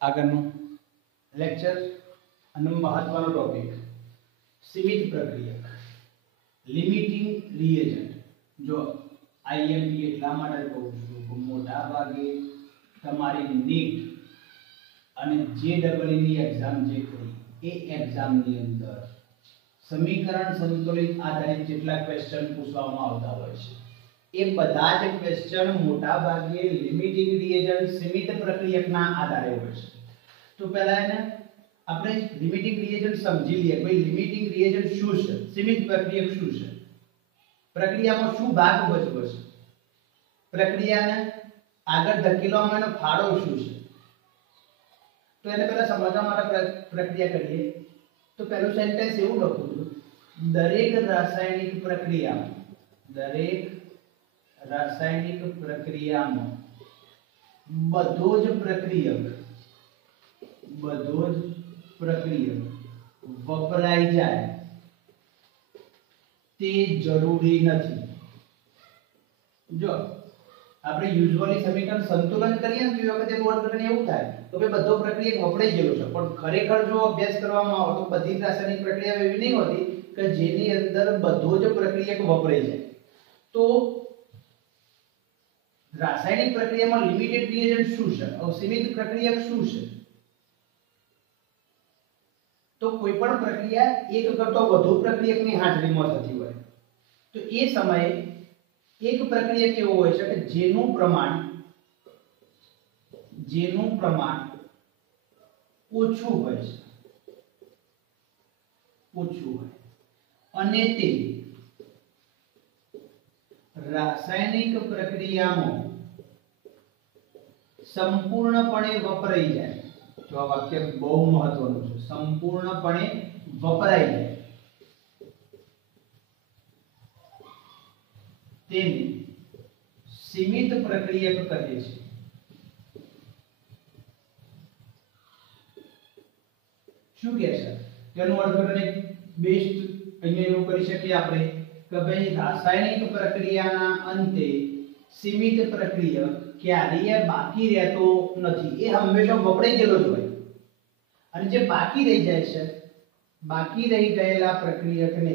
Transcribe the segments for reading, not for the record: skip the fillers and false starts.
આગળનું લેક્ચર અને મહત્વનો ટોપિક સીમિત પ્રક્રિયક લિમિટિંગ રિએજન્ટ. જો આઈએમપી એટલા માટે કહું છું કે મોટા ભાગે તમારી નીટ અને જેડબલઈની એક્ઝામ જે કરી એ એક્ઝામની અંદર સમીકરણ સંતુલિત આધારિત જેટલા ક્વેશ્ચન પૂછવામાં આવતા હોય છે એ બધા જ ક્વેશ્ચન મોટા ભાગે લિમિટિંગ રિએજન્ટ સીમિત પ્રક્રિયકના આધારે હોય છે. તો પહેલા એને આપણે લિમિટિંગ રિએજન્ટ સમજી લઈએ. ભાઈ લિમિટિંગ રિએજન્ટ શું છે, સીમિત પ્રક્રિયક શું છે, પ્રક્રિયામાં શું ભાગ ભજવે છે, પ્રક્રિયાને આગળ ધકેલવામાં એનો ફાળો શું છે. તો એને પહેલા સમજવા માટે પ્રક્રિયા કરીએ. તો પહેલું સેન્ટેન્સ એવું લખું છું, દરેક રાસાયણિક પ્રક્રિયામાં બધો જ પ્રક્રિયક વપરાઈ જાય તે જરૂરી નથી. જો આપણે યુઝ્યુઅલી સમીકરણ સંતુલન કરીએ ને તો એ વખતે નોટ કરીને એવું થાય તો કે બધો પ્રક્રિયક વપરાઈ ગયેલો છે, પણ ખરેખર જો અભ્યાસ કરવામાં આવે તો બધી રાસાયણિક પ્રક્રિયાઓ એવી નહીં હોતી કે જેની અંદર બધો જ પ્રક્રિયક વપરાઈ જાય. તો રાસાયણિક પ્રક્રિયામાં લિમિટેડ રિએજન્ટ શું છે, સીમિત પ્રક્રિયક શું છે? તો કોઈ પણ પ્રક્રિયા એક કરતા વધુ પ્રક્રિયકની હાજરીમાં થતી હોય તો એ સમયે એક પ્રક્રિયક એવો હોય છે કે જેનું પ્રમાણ ઓછું હોય અને તે રાસાયણિક પ્રક્રિયામાં સંપૂર્ણપણે વપરાઈ જાય. તો આ વાક્ય બહુ મહત્વનું છે, સંપૂર્ણપણે વપરાઈ જાય તેને સીમિત પ્રક્રિયક કહે છે. શું કહે છે તેનું અર્થઘટન બેસ્ટ અહીંયા એવું કરી શકીએ આપણે કે ભાઈ રાસાયણિક પ્રક્રિયાના અંતે સીમિત પ્રક્રિયક ક્યારેય બાકી રહેતો નથી, એ હંમેશા વપરાઈ ગયેલો જ હોય. અને જે બાકી રહી જાય છે, બાકી રહી ગયેલા પ્રક્રિયકને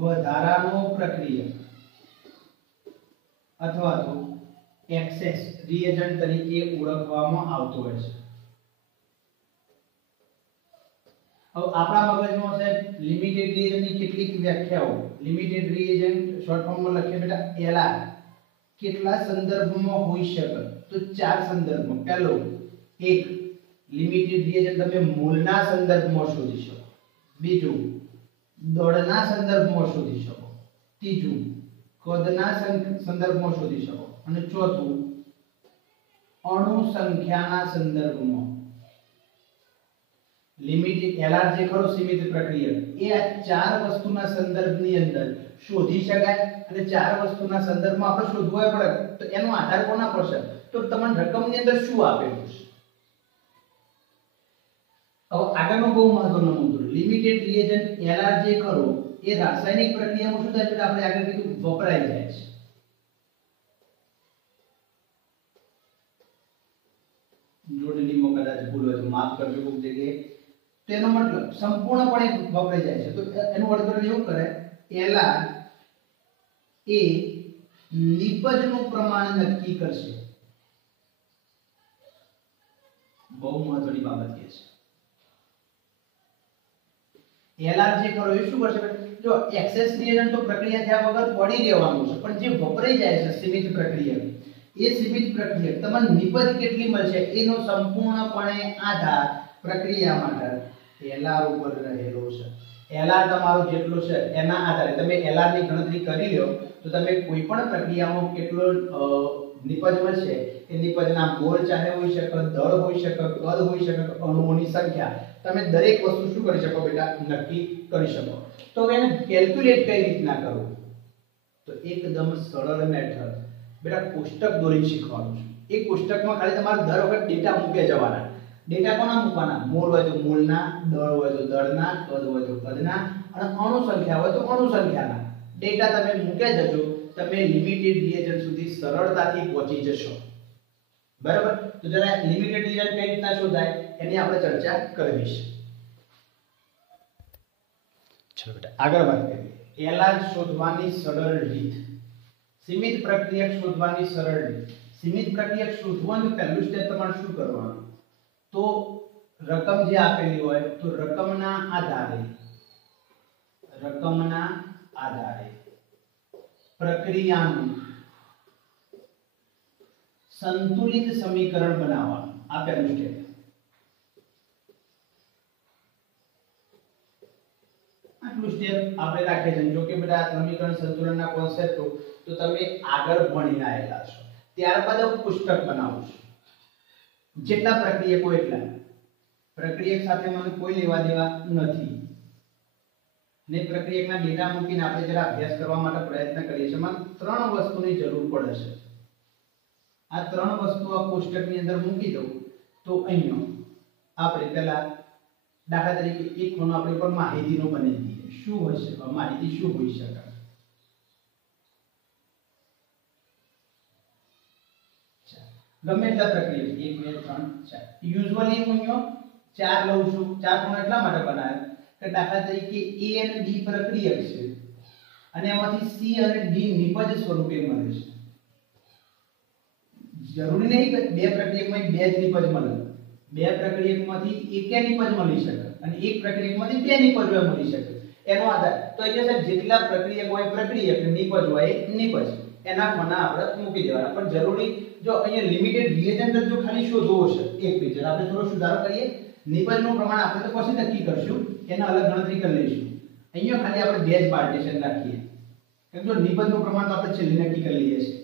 વધારાનો પ્રક્રિયક અથવા તો એક્સેસ રિએજન્ટ તરીકે ઓળખવામાં આવતો હોય છે. હવે આપણા મગજમાં છે લિમિટેડ રિએજન્ટની કેટલીક વ્યાખ્યાઓ. લિમિટેડ રિએજન્ટ શોર્ટ ફોર્મમાં લખીએ બેટા એલઆર. કેટલા સંદર્ભમાં હોઈ શકે? તો 4 સંદર્ભમાં. પહેલો, એક લિમિટેડ રિએજન્ટ તમે મોલના સંદર્ભમાં શોધી શકો. બીજું, દળના સંદર્ભમાં શોધી શકો. ત્રીજું, કદના સંદર્ભમાં શોધી શકો. અને ચોથું, અણુ સંખ્યાના સંદર્ભમાં. લિમિટેડ એલઆર જે ખરો સીમિત પ્રક્રિયક એ આ 4 વસ્તુના સંદર્ભની અંદર શોધી શકાય. અને 4 વસ્તુના સંદર્ભમાં આપણે શોધવા પડે તો એનો આધાર કોના પર છે? તો તમને રકમની અંદર શું આપેલું છે. હવે આગળનો બહુ મહત્વનો મુદ્દો, લિમિટેડ રિએજન્ટ એલઆર જે ખરો એ રાસાયણિક પ્રક્રિયામાં શું થાય છે? આપણે આગળ કીધું વપરાઈ જાય છે. જોડણીમાં કદાચ ભૂલ હોય તો માફ કરજો કોઈક જગ્યાએ. તેનો મતલબ સંપૂર્ણપણે વપરાઈ જાય છે. તો એનું અર્થઘટન એવું કરે, એલઆર એ નિપજનું પ્રમાણ નક્કી કરશે. બહુ મહત્વની બાબત છે. એલઆર જે ખરો એ શું કરશે? જો એક્સેસ રિએજન્ટ તો પ્રક્રિયા થયા વગર પડી રહેવાનું છે, પણ જે વપરાઈ જાય છે સીમિત પ્રક્રિયક, એ સીમિત પ્રક્રિયક તમને નિપજ કેટલી મળશે એનો સંપૂર્ણપણે આધાર પ્રક્રિયા માટે એલઆર ઉપર રહેલો છે. એલઆર તમારો જેટલો છે એના આધારે તમે એલઆર ની ગણતરી કરી લો તો તમે કોઈ પણ પ્રક્રિયામાં કેટલો નિપજ મળશે એ નિપજના મોલ ચાહે હોઈ શકે, દળ હોઈ શકે, કદ હોઈ શકે, અણુઓની સંખ્યા, તમે દરેક વસ્તુ શું કરી શકો બેટા? નક્કી કરી શકો. તો એને કેલ્ક્યુલેટ કઈ રીતના કરવું? તો એકદમ સરળ મેથડ બેટા, કોષ્ટક દોરી શીખવાનું છે. એ કોષ્ટકમાં ખાલી તમારે દર વખત ડેટા મૂકે જવાના. ડેટા કોના મૂકવાના? મોલ હોય તો મોલના, દળ હોય તો દળના, કદ હોય તો કદના, અને અણુ સંખ્યા હોય તો અણુ સંખ્યાના. ડેટા તમે મૂક્યા જજો, તમે લિમિટેડ રિએજન્ટ સુધી સરળતાથી પહોંચી જશો. બરાબર? તો જરા લિમિટેડ રિએજન્ટ કઈ રીતના શોધાય એની આપણે ચર્ચા કરવી છે. ચલો બેટા આગળ વાત કરીએ. LR શોધવાની સરળ રીત. સીમિત પ્રક્રિયક શોધવાની સરળ રીત. સીમિત પ્રક્રિયક શોધવાનું પહેલું સ્ટેપ તમારે શું કરવાનું? તો રકમ જે આપેલી હોય તો રકમના આધારે પ્રક્રિયાનું સંતુલિત સમીકરણ બનાવવાનું. આ પહેલું સ્ટેપ. આટલું સ્ટેપ આપણે રાખીએ છીએ. જો કે બધા સમીકરણ સંતુલનના કોન્સેપ્ટો તો તમે આગળ ભણી આવેલા છો. ત્યારબાદ હું પુસ્તક બનાવું છું. જેટલા પ્રક્રિયકો એટલા. પ્રક્રિયક સાથે મને કોઈ લેવા દેવા નથી. ને પ્રક્રિયકના ડેટા મૂકીને આપણે જરા અભ્યાસ કરવા માટે પ્રયત્ન કરીએ છીએ. મને 3 વસ્તુની જરૂર પડે છે. આ 3 વસ્તુ આ કોષ્ટકની અંદર મૂકી દઉં તો અહીંયા આપણે પહેલા દાખલા તરીકે એક ખૂણો આપણે પર માહિતીનો બનાવી દઈએ. શું હોય છે માહિતી? શું હોઈ શકે? ગમે એટલા પ્રક્રિયા 1 2 3 4 યુઝ્યુઅલી હું અહીંયા 4 લઉં છું. 4 ખૂણા એટલા માટે બનાવ્યા કે દાખલા તરીકે A અને B પ્રક્રિયક છે અને એમાંથી C અને D નિપજ સ્વરૂપે મળે છે. જરૂરી નહીં કે બે પ્રક્રિયકમાં બે જ નિપજ મળે. બે પ્રક્રિયકમાંથી એક નિપજ મળી શકે અને એક પ્રક્રિયકમાંથી બે નિપજ મળી શકે. એનો આધાર તો અહીંયા સાહેબ જેટલા પ્રક્રિયક હોય પ્રક્રિયક, નિપજ હોય નિપજ, એના ખૂણા આપણે મૂકી દેવાના. પણ જરૂરી જો અહીંયા લિમિટેડ રિએજન્ટ જો ખાલી શોધવો છે એક પેજ આપણે થોડો સુધારો કરીએ. નિપજનું પ્રમાણ આપણે તો પછી નક્કી કરશું, એના અલગ ગણતરી કરી લઈશું. અહીંયા ખાલી આપણે બે જ પાર્ટીશન રાખીએ કેમ જો નિપજનું પ્રમાણ તો આપણે છેલ્લે નક્કી કરી લઈએ છીએ.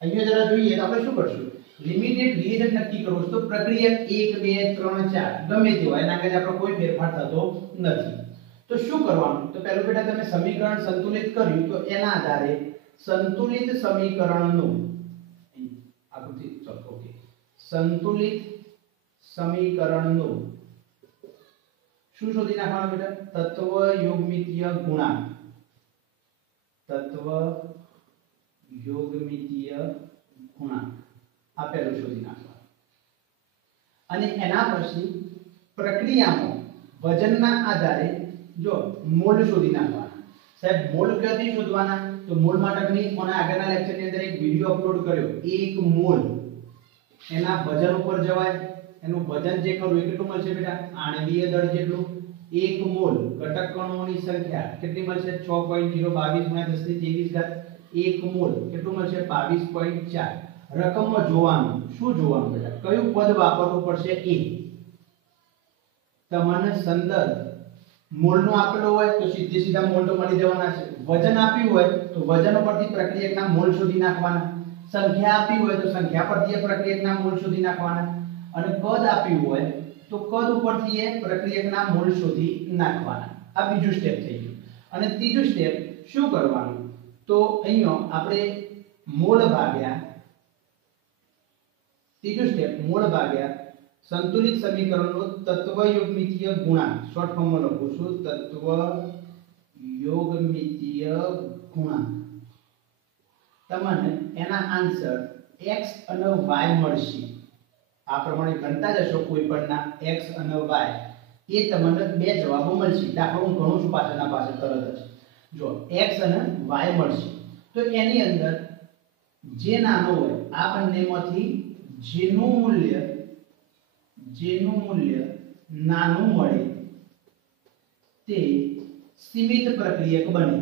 અહીંયા જરા જોઈએ તો આપણે શું કરશું? લિમિટેડ રિએજન્ટ નક્કી કરવું છે તો પ્રક્રિયક 1 2 3 4 ગમે તે હોય એના આગળ આપણો કોઈ ફેરફાર થતો નથી. તો શું કરવાનું? તો પહેલું બેટા તમે સમીકરણ સંતુલિત કર્યું તો એના આધારે સંતુલિત સમીકરણનું આકૃતિ ઓકે સંતુલિત સમીકરણનું શું શોધી નાખવાનું બેટા? તત્વ યોગમિતીય ગુણાંક. તત્વ યોગમિતીય ગુણાંક આપેલું શોધી નાખવાનું. અને એના પછી પ્રક્રિયામાં વજનના આધારે જો મોલ શોધી નાખવાના. સાહેબ મોલ ક્યાંથી શોધવાના? તો મોલ માટેની મને આગળના લેક્ચરની અંદર એક વિડિયો અપલોડ કર્યો. 1 મોલ એના વજન ઉપર જવાય. એનું વજન જે ખરું એ કેટલું મળશે બેટા? આણ્વીય દળ જેટલું. 1 મોલ ઘટક કણોની સંખ્યા કેટલી મળશે? 6.022 × 1023 1 મોલ કેટલું મળશે? 22.4. રકમમાં જોવાનું. શું જોવાનું બેટા? કયું પદ વાપરવું પડશે? એ તમને સંદર્ભ મોલનો આપેલો હોય તો સીધા મોલ તો મળી જવાના છે. વજન આપ્યું હોય તો વજન પરથી પ્રક્રિયકના મોલ શોધી નાખવાના. સંખ્યા આપી હોય તો સંખ્યા પરથી પ્રક્રિયકના મોલ શોધી નાખવાના. અને કદ આપ્યું હોય તો કદ ઉપરથી એ પ્રક્રિયકના મોલ શોધી નાખવાના. આ બીજું સ્ટેપ થઈ ગયું. અને ત્રીજું સ્ટેપ શું કરવાનું? તો અહીંયા આપણે મોલ ભાગ્યા ત્રીજું સ્ટેપ મોલ ભાગ્યા સંતુલિત સમીકરણનો તત્વ યોગમિતીય ગુણાંક. શોર્ટ ફોર્મમાં લખું છું તત્વ યોગમિતીય ગુણાંક. તમને એના આન્સર x અને y મળશે. આ પ્રમાણે ગણતા જશો કોઈ પણના x અને y એ તમને બે જવાબો મળશે. દાખલો હું ગણું છું પાછળના પાછળ તરત જ. જો x અને y મળશે તો એની અંદર જે નાનો હોય આ બંનેમાંથી જેનું મૂલ્ય નાનું મળે તે સીમિત પ્રક્રિયક બને.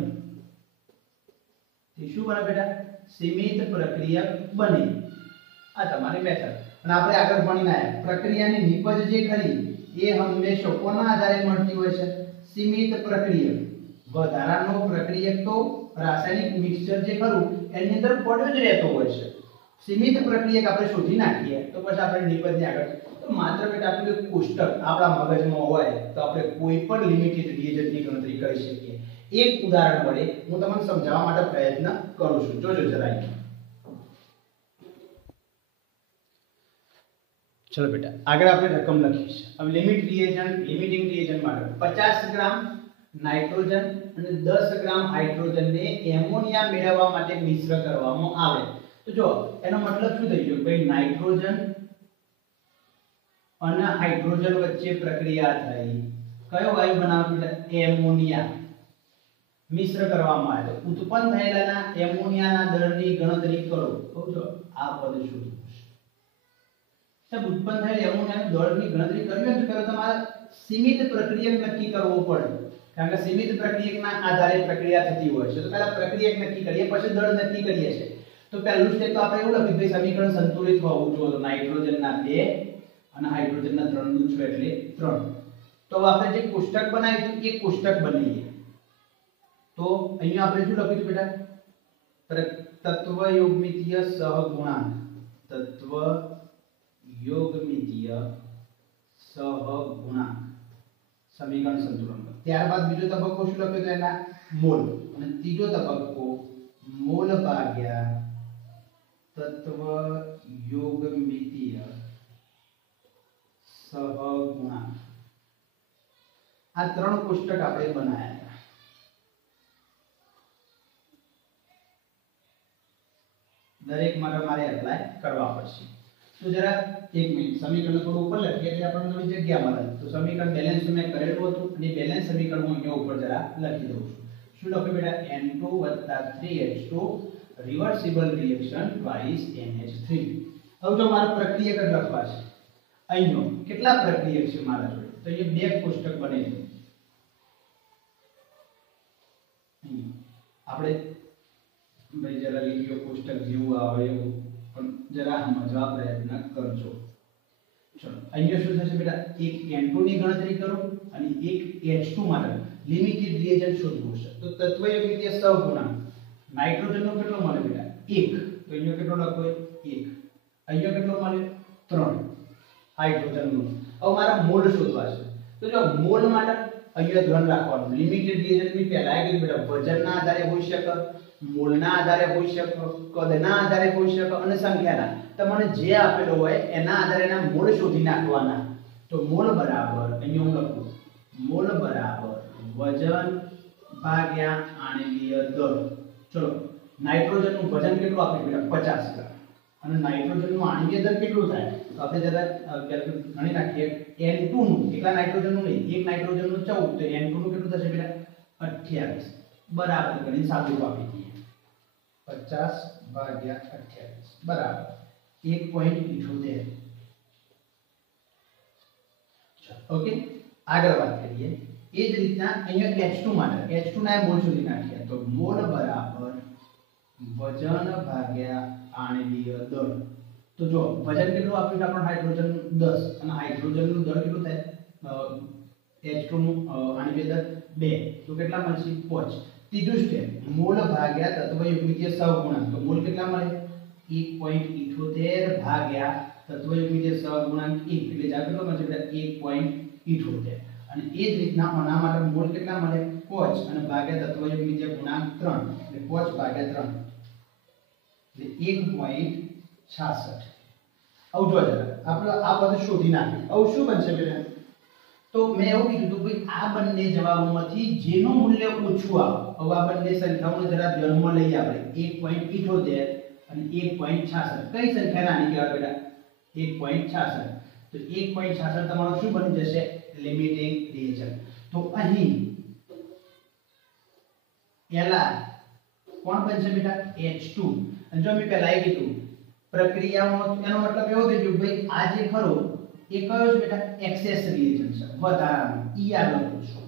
તે શું બને બેટા? સીમિત પ્રક્રિયક બને. આ તમારી મેથડ. અને આપણે આગળ ભણીને આયા પ્રક્રિયાની નિપજ જે ખરી એ હંમેશા કોના આધારે મળતી હોય છે? સીમિત પ્રક્રિયક. વધારાનો પ્રક્રિયક તો રાસાયણિક મિક્સચર જે ખરું એની અંદર પડ્યો જ રહેતો હોય છે. સીમિત પ્રક્રિયક આપણે શોધી નાખીએ તો પછી આપણે નિપજની આગળ તો માત્ર બેટા આપણે કોષ્ટક આપણા મગજમાં હોય તો આપણે કોઈ પણ લિમિટેડ રિએજન્ટની ગણતરી કરી શકીએ. એક ઉદાહરણ વડે હું તમને સમજાવવા માટે પ્રયત્ન કરું છું. જોજો જરા. ચલો બેટા આગળ આપણે રકમ લખીશ. હવે લિમિટિંગ રિએજન્ટ માટે 50 ગ્રામ નાઇટ્રોજન અને 10 ગ્રામ હાઇડ્રોજનને એમોનિયા મેળવવા માટે મિશ્ર કરવામાં આવે તો જો એનો મતલબ શું થઈ ગયો ભાઈ નાઇટ્રોજન અને હાઇડ્રોજન વચ્ચે પ્રક્રિયા થઈ કયો વાયુ બનાવવાનો એમોનિયા મિશ્ર કરવામાં આવે તો ઉત્પન્ન થયેલા એમોનિયાના દળની ગણતરી કરો તો જો આ પદ શોધવું છે સાહેબ ઉત્પન્ન થયેલ એમોનિયાના દળની ગણતરી કરવી હોય તો પહેલા તમારે સીમિત પ્રક્રિયક નક્કી કરવો પડે કારણ કે સીમિત પ્રક્રિયકના આધારે પ્રક્રિયા થતી હોય છે તો પહેલા પ્રક્રિયક નક્કી કરીએ પછી દળ નક્કી કરીએ છીએ તો પહેલું સ્ટેપ તો આપણે એવું લખ્યું ભાઈ સમીકરણ સંતુલિત હોવું જોઈએ તો નાઇટ્રોજનના 2 અને હાઇડ્રોજનના 3 નું છે એટલે 3 તો આપણે જે કોષ્ટક બનાવ્યું એ કોષ્ટક બનાવીએ તો અહીંયા આપણે શું લખ્યું છે બેટા તત્વયોગમિતીય સહગુણાંક તત્વયોગમિતીય સહગુણાંક સમીકરણ સંતુલન ત્યારબાદ બીજો તબક્કો શું લખ્યો તો એના મોલ અને ત્રીજો તબક્કો મોલ ભાગ્યા તત્વયોગમિતીય સહગુણાંક આ ત્રણ કોષ્ટક આપણે બનાવ્યા દરેક મારે એપ્લાય કરવા પડશે તો જરા એક મિનિટ સમીકરણ થોડું ઉપર લખીએ એટલે આપણને નવી જગ્યા મળે તો સમીકરણ બેલેન્સ મેં કરેલું હતું અને બેલેન્સ સમીકરણ હું અહીંયા ઉપર જરા લખી દઉં છું શું લખ્યું બેટા N2 + 3H2 reversible reaction twice NH3 હવે જો મારે પ્રક્રિયક જ લખવા છે અહીંનો કેટલા પ્રક્રિયક છે મારા જોડે તો અહીંયા બે કોષ્ટક બને છે આપણે ભાઈ જરા લીટીઓ કોષ્ટક જેવું આવે એવું પણ જરા સમજવા પ્રયત્ન કરજો ચલો અહીંયા શું થશે બેટા એક N2 ની ગણતરી કરો અને એક H2 માટે લિમિટેડ રિએજન્ટ શોધવું છે તો તત્વયોગિતીય સહગુણાંક નાઇટ્રોજન નો કેટલો મળે બેટા 1 તો અહીંયા કેટલો લખો 1 અહીંયા કેટલો મળે 3 હાઇડ્રોજન નો હવે મારા મોલ શોધવા છે તો જો મોલ માટે અહીંયા ધ્યાન રાખવાનું લિમિટેડ રિએજન્ટ ની પહેલા આવી બેટા વજનના આધારે હોઈ શકે મોલના આધારે હોઈ શકે કદના આધારે હોઈ શકે અને સંખ્યાના તમને જે આપેલો હોય એના આધારે એના મોલ શોધી નાખવાના તો મોલ બરાબર અહીંયા હું લખું મોલ બરાબર વજન ભાગ્યા આણ્વીય દળ ચલો નાઇટ્રોજન નું વજન કેટલું આપે બેટા 50 ગ્રામ અને નાઇટ્રોજન નું આણ્વીય દળ કેટલું થાય તો આપણે જરા કેલ્ક્યુલેટ ગણી નાખીએ N2 નું એકલા નાઇટ્રોજન નું નહીં એક નાઇટ્રોજન નું 14 તો N2 નું કેટલું થશે બેટા 28 બરાબર ગણી સાદું આપી દઈએ 50 ભાગ્યા 28 બરાબર 1.78 ઓકે આગળ વાત કરીએ એ જ રીતના અહીંયા H2 માટે H2 ના મોલ શોધી નાખીએ તો મોલ બરાબર વજન ભાગ્યા આણ્વીય દળ તો જો વજન કેટલું આપ્યું છે આપણને હાઇડ્રોજન 10 અને હાઇડ્રોજન નું દળ કેટલું થાય H2 નું આણ્વીય દળ 2 તો કેટલા મળશે 5 ત્રીજું સ્ટેપ મોલ ભાગ્યા તત્વયોગમિતીય સહગુણાંક તો મોલ કેટલા મળે 1.78 ભાગ્યા તત્વયોગમિતીય સહગુણાંક 1 એટલે જા કેટલો મળશે બેટા 1.78 અને એ જ રીતના આના માટે મોલ કેટલા મળે 5 અને ભાગ્યા તત્વયોગમિતીય ગુણાંક 3 એટલે 5 ભાગ્યા 3 એટલે 1.66 આવું જો જરા આપણે આ બધું શોધી નાખીએ આવું શું બનશે બેટા તો મેં એવું કીધું હતું ભાઈ આ બંને જવાબોમાંથી જેનું મૂલ્ય ઓછું આવે હવે આ બંને સંખ્યાઓને જરા ધ્યાનમાં લઈએ આપણે 1.78 અને 1.66 કઈ સંખ્યા નાની કહેવાય બેટા 1.66 તો 1.66 તમારો શું બની જશે લિમિટિંગ રિએજન્ટ તો અહીં Lr કોણ બનશે બેટા H2 અને જો મેં પહેલા કીધું પ્રક્રિયામાં એનો મતલબ એવો થયો ભાઈ આ જે ખરો એ કયો છે બેટા એક્સેસ રિએજન્ટ છે વધારાનો ER લખું છું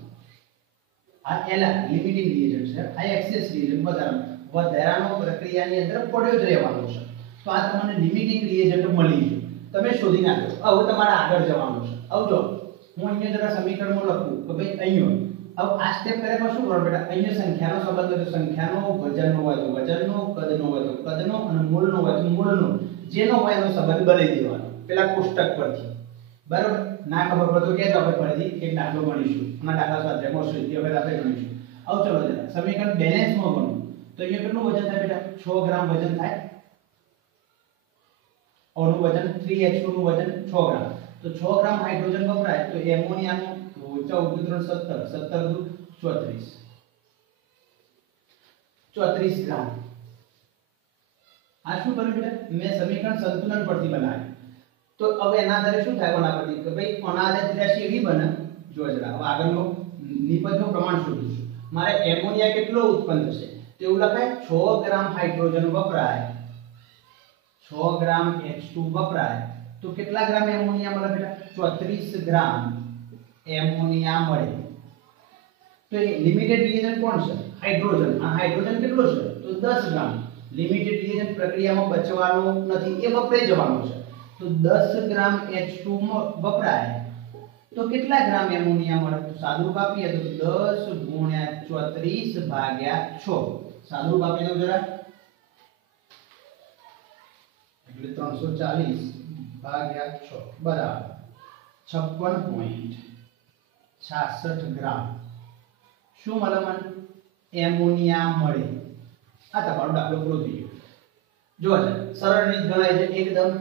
આ Lr લિમિટિંગ રિએજન્ટ છે આ એક્સેસ રિએજન્ટ વધારાનો પ્રક્રિયાની અંદર પડ્યો જ રહેવાનો છે તો આ તમને લિમિટિંગ રિએજન્ટ મળી ગયું તમે શોધી નાખો હવે તમારે આગળ જવાનું છે આવજો હું અહીંયા જરા સમીકરણમાં લખું કે ભાઈ અહીંયા હવે આ સ્ટેપ કર્યા શું કરો બેટા અહીંયા સંખ્યાનો સંબંધ હોય તો સંખ્યાનો વજનનો હોય તો વજનનો કદનો હોય તો કદનો અને મૂળનો હોય તો મૂળનો જેનો હોય એનો સંબંધ બનાવી દેવાનો પેલા કોષ્ટક પરથી બરાબર ના ખબર પડે તો કે આપણે ફરીથી એક દાખલો ગણીશું અને દાખલા સ્વાધ્યાયમાં શું તે વખત આપણે ગણીશું આવ ચલો જરા સમીકરણ બેલેન્સમાં ગણો તો અહીંયા કેટલું વજન થાય બેટા 6 ગ્રામ વજન થાય ઓનું વજન 3H2 નું વજન 6 ગ્રામ તો 6 ગ્રામ હાઇડ્રોજન વપરાય તો એમોનિયાનું 14 3 17 17 દુ 34 ગ્રામ। આ શું કર્યું બેટા? મેં સમીકરણ સંતુલન પરથી બનાવ્યું। તો હવે એના આધારે શું થાય કોના પરથી કે ભાઈ કોના આધારે રાશિ એવી બને જો જરા હવે આગળનો નિપજનું પ્રમાણ શોધું છું। મારે એમોનિયા કેટલો ઉત્પન્ન થશે તો એવું લખાય 6 ગ્રામ હાઇડ્રોજન વપરાય 6 ગ્રામ H2 વપરાય તો કેટલા ગ્રામ એમોનિયા મળે બેટા? 34 ગ્રામ એમોનિયા મળે। તો એ લિમિટેડ રિએજન્ટ કોણ છે? હાઇડ્રોજન। આ હાઇડ્રોજન કેટલો છે તો 10 ગ્રામ। લિમિટેડ રિએજન્ટ પ્રક્રિયામાં બચવાનો નથી, એ વપરાઈ જવાનો છે। તો 10 ગ્રામ H2 વપરાય તો કેટલા ગ્રામ એમોનિયા મળે? તો સાદુરૂપ આપીએ તો 10 ગુણ્યા 34 ભાગ્યા 6। સાદુરૂપ આપી દો જરા, એટલે 340 ભાગ્યા 6 બરાબર 56.66 ગ્રામ શું મળે? મને એમોનિયા મળે। આ તમારો દાખલો પૂરો થઈ ગયો। જો સરળ રીત ગણાય છે એકદમ।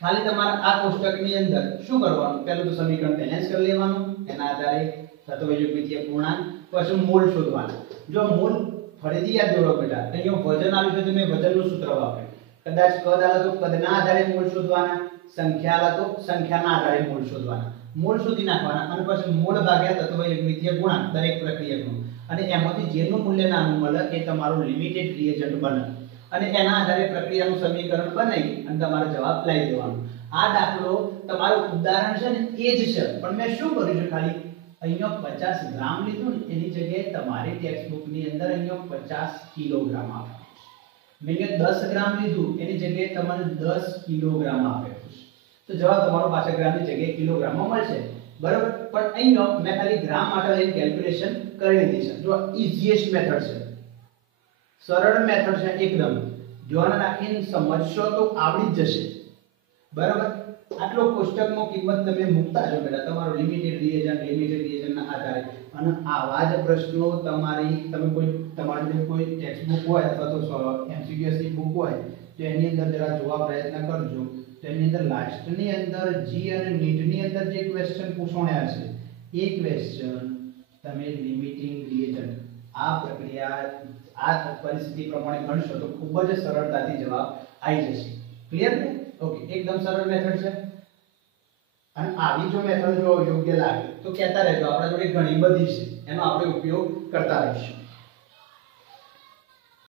ખાલી તમારે આ કોષ્ટકની અંદર શું કરવાનું? પહેલું તો સમીકરણ બેલેન્સ કરી લેવાનું, એના આધારે તત્વયુગ્મિતીય પૂર્ણાંક, પછી મોલ શોધવાના। જો મોલ ફરીથી યાદ જોડો બેટા, અહીંયા વજન આવ્યું છે તો મેં વજનનું સૂત્ર વાપર્યું। કદાચ કદ આલે તો કદના આધારે મોલ શોધવાના, સંખ્યા આલે તો સંખ્યાના આધારે મોલ શોધવાના। મોલ શોધી નાખવાના અને પછી મોલ ભાગ્યા તત્વયુગ્મિતીય ગુણાંક દરેક પ્રક્રિયકનો, અને એમાંથી જેનું મૂલ્ય નાનું મળે એ તમારું લિમિટેડ રિએજન્ટ બને, અને એના આધારે પ્રક્રિયાનું સમીકરણ બનાવી અને તમારે જવાબ લાવી દેવાનો। આ દાખલો તમારું ઉદાહરણ છે ને એ જ છે, પણ મેં શું કર્યું છે ખાલી અહીંયા 50 ગ્રામ લીધું ને એની જગ્યાએ તમારી ટેક્સ્ટ બુકની અંદર અહીંયા 50 કિલોગ્રામ આપ્યું છે। મેં 10 ગ્રામ લીધું એની જગ્યાએ તમારે 10 કિલોગ્રામ આપ્યું છે। તો જવાબ તમારો પાછા ગ્રામની જગ્યાએ કિલોગ્રામમાં મળશે, બરાબર। પણ અહીંયા મેં ખાલી ગ્રામ માટે લઈને કેલ્ક્યુલેશન કરી લીધી છે। જો ઈઝીએસ્ટ મેથડ છે, સરળ મેથડ છે એકદમ, ધ્યાન રાખીને સમજશો તો આવડી જ જશે, બરાબર। આટલો કોષ્ટકમાં કિંમત તમે મૂકતા જો બેટા તમારો લિમિટેડ રિએજન્ટના આધારે, અને આવા જ પ્રશ્નો તમે તમારી કોઈ ટેક્સ્ટ બુક હોય અથવા તો MCQS ની બુક હોય તો એની અંદર જરા જોવા પ્રયત્ન કરજો। તો એની અંદર લાસ્ટની અંદર જી અને નીટની અંદર જે ક્વેશ્ચન પૂછાણ્યા છે એ ક્વેશ્ચન તમે લિમિટિંગ રિએજન્ટ આ પ્રક્રિયા આ પરિસ્થિતિ પ્રમાણે ગણશો તો ખૂબ જ સરળતાથી જવાબ આવી જશે। ક્લિયર ને? ઓકે, એકદમ સરળ મેથડ છે, અને આવી જો મેથડ જો યોગ્ય લાગે તો કહેતા રહેજો, આપણા જોડે ઘણી બધી છે, એનો આપણે ઉપયોગ કરતા રહીશું।